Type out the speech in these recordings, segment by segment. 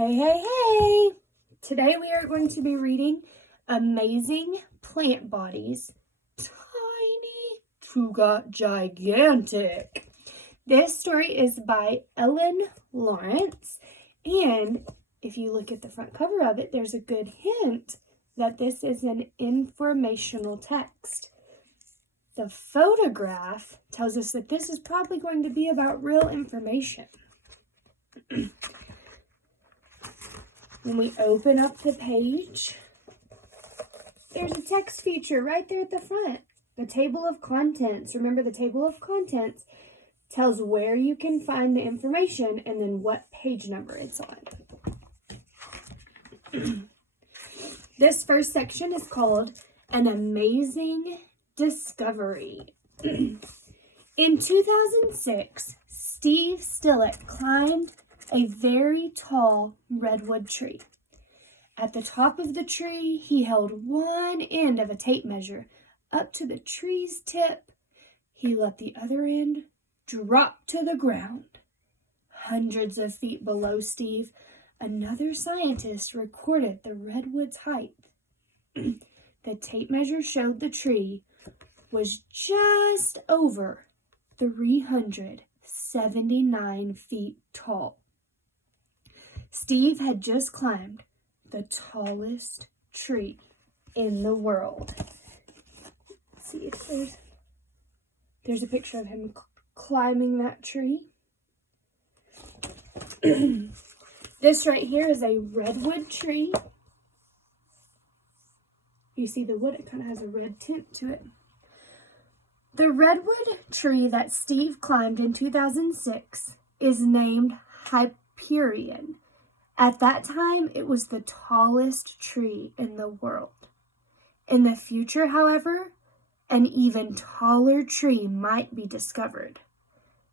Hey, hey, hey! Today we are going to be reading Amazing Plant Bodies, Tiny to Gigantic. This story is by Ellen Lawrence, and if you look at the front cover of it, there's a good hint that this is an informational text. The photograph tells us that this is probably going to be about real information. When we open up the page, there's a text feature right there at the front. The table of contents. Remember, the table of contents tells where you can find the information and then what page number it's on. This first section is called An Amazing Discovery. In 2006, Steve Stillett climbed a very tall redwood tree. At the top of the tree, he held one end of a tape measure up to the tree's tip. He let the other end drop to the ground. Hundreds of feet below Steve, another scientist recorded the redwood's height. The tape measure showed the tree was just over 379 feet tall. Steve had just climbed the tallest tree in the world. Let's see if there's a picture of him climbing that tree. This right here is a redwood tree. You see the wood, it kind of has a red tint to it. The redwood tree that Steve climbed in 2006 is named Hyperion. At that time, it was the tallest tree in the world. In the future, however, an even taller tree might be discovered.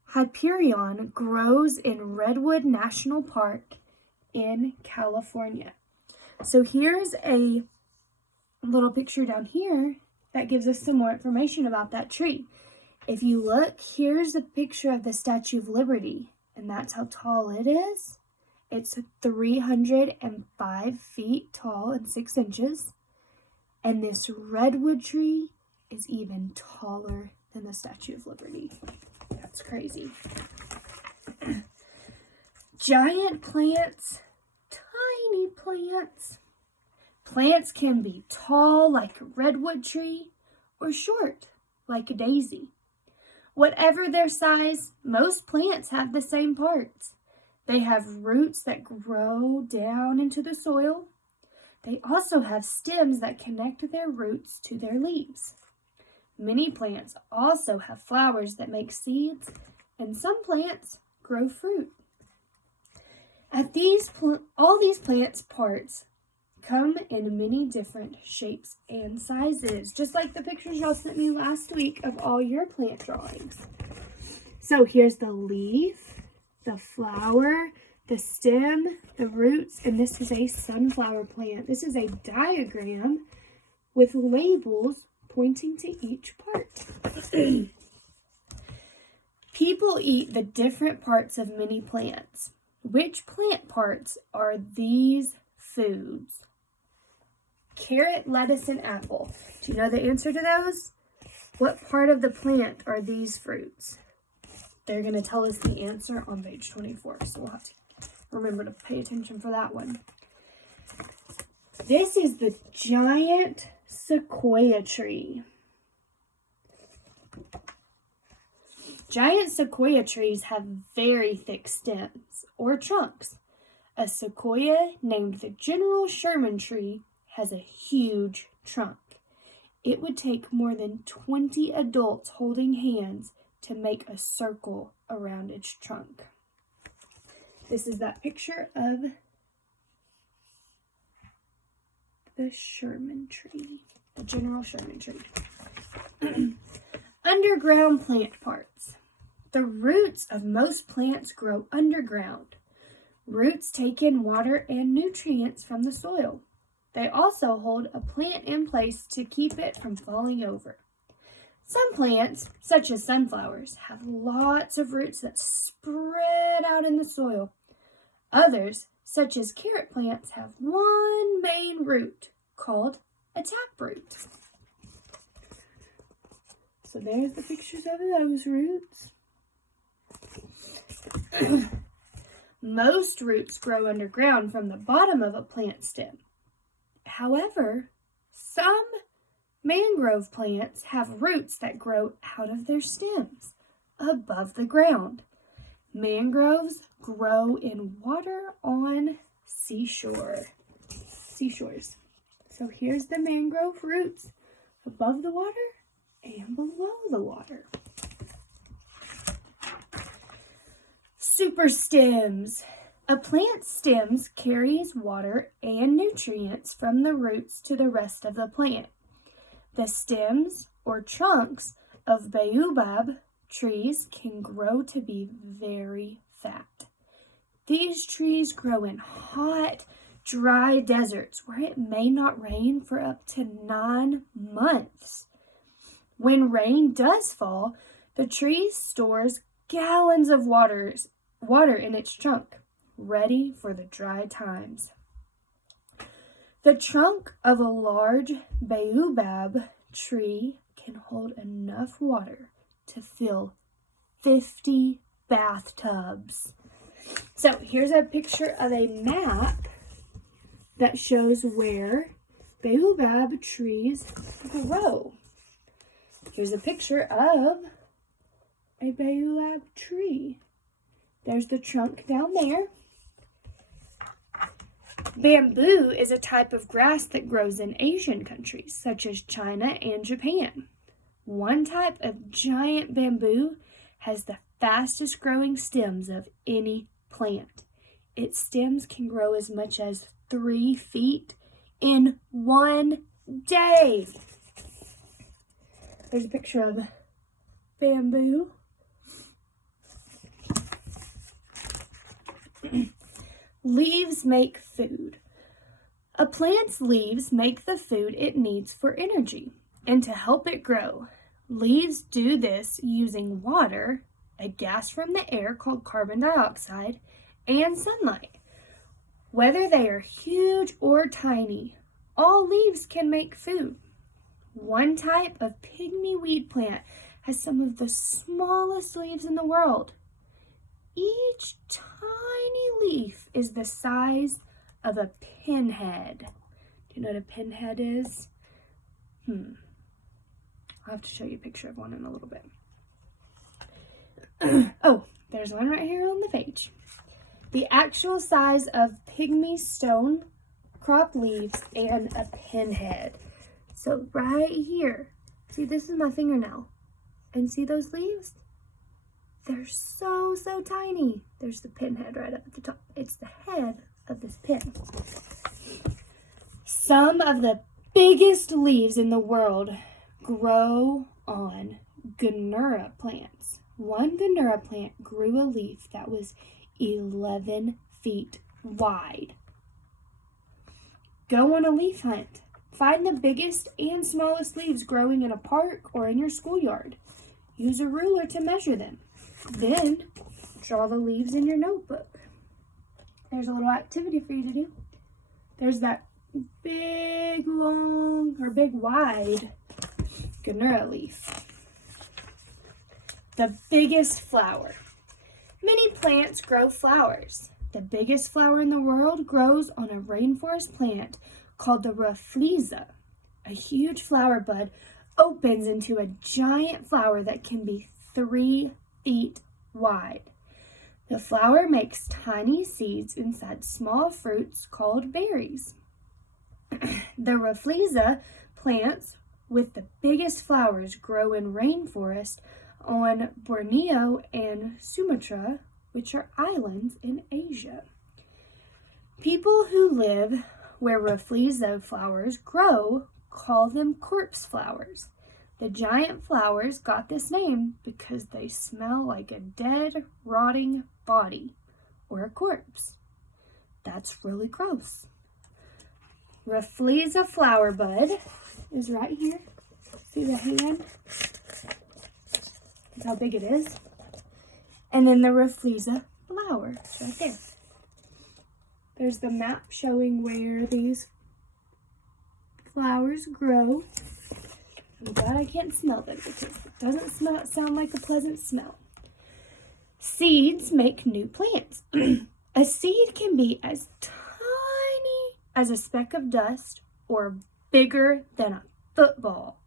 Hyperion grows in Redwood National Park in California. So here's a little picture down here that gives us some more information about that tree. If you look, here's a picture of the Statue of Liberty, and that's how tall it is. It's 305 feet tall and 6 inches. And this redwood tree is even taller than the Statue of Liberty. That's crazy. Giant plants, tiny plants. Plants can be tall like a redwood tree or short like a daisy. Whatever their size, most plants have the same parts. They have roots that grow down into the soil. They also have stems that connect their roots to their leaves. Many plants also have flowers that make seeds, and some plants grow fruit. All these plants' parts come in many different shapes and sizes, just like the pictures y'all sent me last week of all your plant drawings. So here's the leaf, the flower, the stem, the roots, and this is a sunflower plant. This is a diagram with labels pointing to each part. People eat the different parts of many plants. Which plant parts are these foods? Carrot, lettuce, and apple. Do you know the answer to those? What part of the plant are these fruits? They're going to tell us the answer on page 24, so we'll have to remember to pay attention for that one. This is the giant sequoia tree. Giant sequoia trees have very thick stems or trunks. A sequoia named the General Sherman tree has a huge trunk. It would take more than 20 adults holding hands to make a circle around its trunk. This is that picture of the Sherman tree, the General Sherman tree. Underground plant parts. The roots of most plants grow underground. Roots take in water and nutrients from the soil. They also hold a plant in place to keep it from falling over. Some plants, such as sunflowers, have lots of roots that spread out in the soil. Others, such as carrot plants, have one main root called a taproot. So there's the pictures of those roots. Most roots grow underground from the bottom of a plant stem. However, some mangrove plants have roots that grow out of their stems, above the ground. Mangroves grow in water on seashores. So here's the mangrove roots above the water and below the water. Superstems. A plant's stems carries water and nutrients from the roots to the rest of the plant. The stems or trunks of baobab trees can grow to be very fat. These trees grow in hot, dry deserts where it may not rain for up to 9 months. When rain does fall, the tree stores gallons of water in its trunk, ready for the dry times. The trunk of a large baobab tree can hold enough water to fill 50 bathtubs. So here's a picture of a map that shows where baobab trees grow. Here's a picture of a baobab tree. There's the trunk down there. Bamboo is a type of grass that grows in Asian countries, such as China and Japan. One type of giant bamboo has the fastest growing stems of any plant. Its stems can grow as much as 3 feet in 1 day. There's a picture of bamboo. Leaves make food. A plant's leaves make the food it needs for energy and to help it grow. Leaves do this using water, a gas from the air called carbon dioxide, and sunlight. Whether they are huge or tiny, all leaves can make food. One type of pygmy weed plant has some of the smallest leaves in the world. Each tiny leaf is the size of a pinhead. Do you know what a pinhead is? I'll have to show you a picture of one in a little bit. Oh, there's one right here on the page. The actual size of pygmy stone crop leaves and a pinhead. So right here, see, this is my fingernail. And see those leaves? They're so tiny. There's the pinhead right up at the top. It's the head of this pin. Some of the biggest leaves in the world grow on Gunnera plants. One Gunnera plant grew a leaf that was 11 feet wide. Go on a leaf hunt. Find the biggest and smallest leaves growing in a park or in your schoolyard. Use a ruler to measure them. Then, draw the leaves in your notebook. There's a little activity for you to do. There's that big wide Gunnera leaf. The biggest flower. Many plants grow flowers. The biggest flower in the world grows on a rainforest plant called the Rafflesia. A huge flower bud opens into a giant flower that can be 3 feet wide. The flower makes tiny seeds inside small fruits called berries. The Rafflesia plants with the biggest flowers grow in rainforest on Borneo and Sumatra, which are islands in Asia. People who live where Rafflesia flowers grow call them corpse flowers. The giant flowers got this name because they smell like a dead, rotting body or a corpse. That's really gross. Rafflesia flower bud is right here. See the hand? That's how big it is. And then the Rafflesia flower is right there. There's the map showing where these flowers grow. I'm glad I can't smell them because it doesn't sound like a pleasant smell. Seeds make new plants. A seed can be as tiny as a speck of dust or bigger than a football.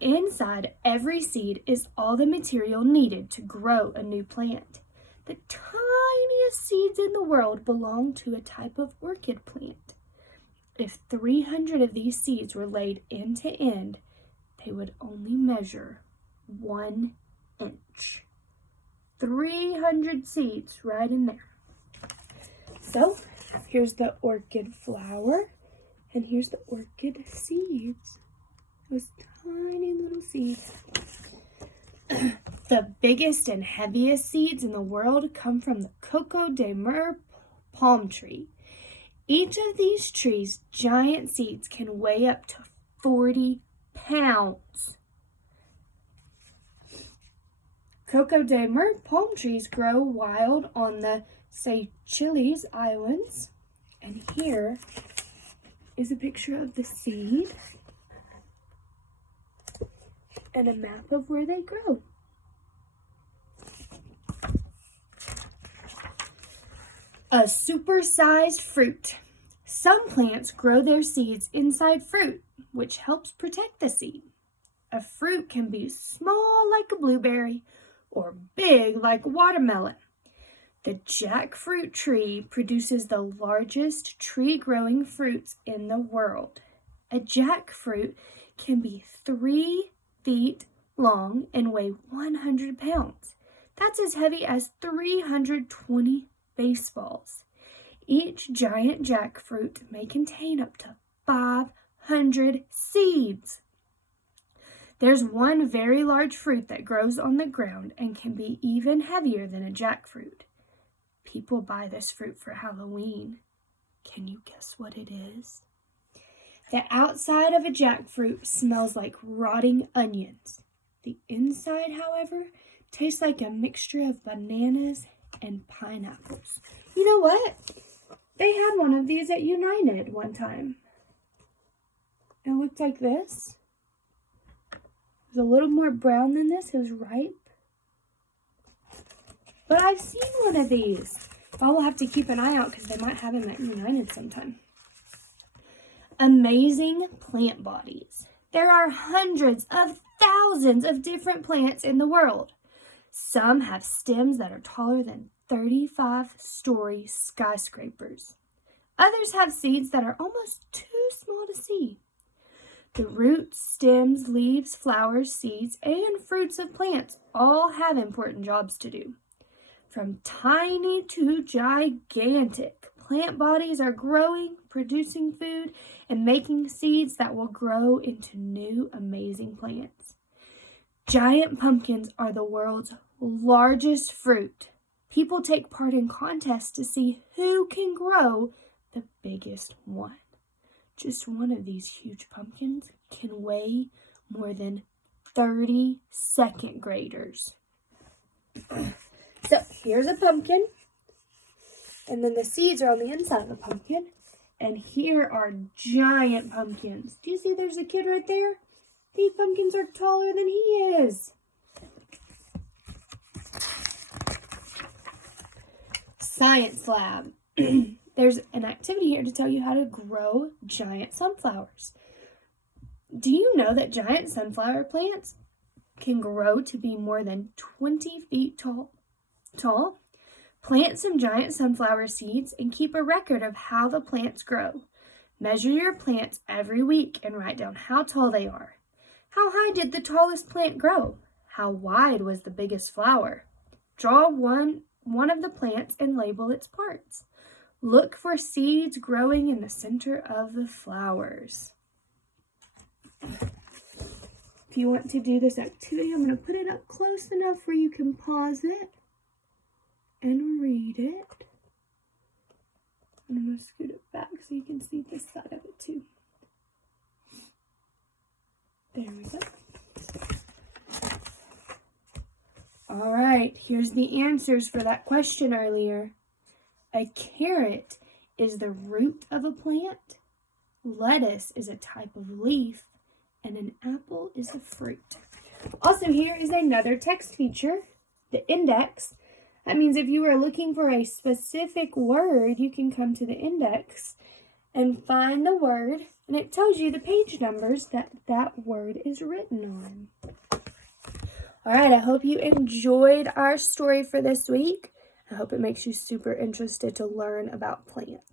Inside every seed is all the material needed to grow a new plant. The tiniest seeds in the world belong to a type of orchid plant. If 300 of these seeds were laid end to end, they would only measure 1 inch. 300 seeds right in there. So here's the orchid flower, and here's the orchid seeds. Those tiny little seeds. The biggest and heaviest seeds in the world come from the Coco de Mer palm tree. Each of these trees' giant seeds can weigh up to 40 pounds. Coco de Mer palm trees grow wild on the Seychelles Islands. And here is a picture of the seed and a map of where they grow. A supersized fruit. Some plants grow their seeds inside fruit, which helps protect the seed. A fruit can be small like a blueberry or big like watermelon. The jackfruit tree produces the largest tree-growing fruits in the world. A jackfruit can be 3 feet long and weigh 100 pounds. That's as heavy as 320 baseballs. Each giant jackfruit may contain up to 500 seeds. There's one very large fruit that grows on the ground and can be even heavier than a jackfruit. People buy this fruit for Halloween. Can you guess what it is? The outside of a jackfruit smells like rotting onions. The inside, however, tastes like a mixture of bananas and pineapples. You know what? They had one of these at United one time. It looked like this. It was a little more brown than this. It was ripe. But I've seen one of these. I will have to keep an eye out because they might have them at United sometime. Amazing plant bodies. There are hundreds of thousands of different plants in the world. Some have stems that are taller than 35-story skyscrapers. Others have seeds that are almost too small to see. The roots, stems, leaves, flowers, seeds, and fruits of plants all have important jobs to do. From tiny to gigantic, plant bodies are growing, producing food, and making seeds that will grow into new amazing plants. Giant pumpkins are the world's largest fruit. People take part in contests to see who can grow the biggest one. Just one of these huge pumpkins can weigh more than 30 second graders. So here's a pumpkin, and then the seeds are on the inside of the pumpkin, and here are giant pumpkins. Do you see there's a kid right there? These pumpkins are taller than he is. Science lab. There's an activity here to tell you how to grow giant sunflowers. Do you know that giant sunflower plants can grow to be more than 20 feet tall? Plant some giant sunflower seeds and keep a record of how the plants grow. Measure your plants every week and write down how tall they are. How high did the tallest plant grow? How wide was the biggest flower? Draw one of the plants and label its parts. Look for seeds growing in the center of the flowers. If you want to do this activity, I'm going to put it up close enough where you can pause it and read it. And I'm going to scoot it back so you can see this side of it too. There we go. All right, here's the answers for that question earlier. A carrot is the root of a plant. Lettuce is a type of leaf. And an apple is a fruit. Also, here is another text feature, the index. That means if you are looking for a specific word, you can come to the index and find the word, and it tells you the page numbers that that word is written on. All right, I hope you enjoyed our story for this week. I hope it makes you super interested to learn about plants.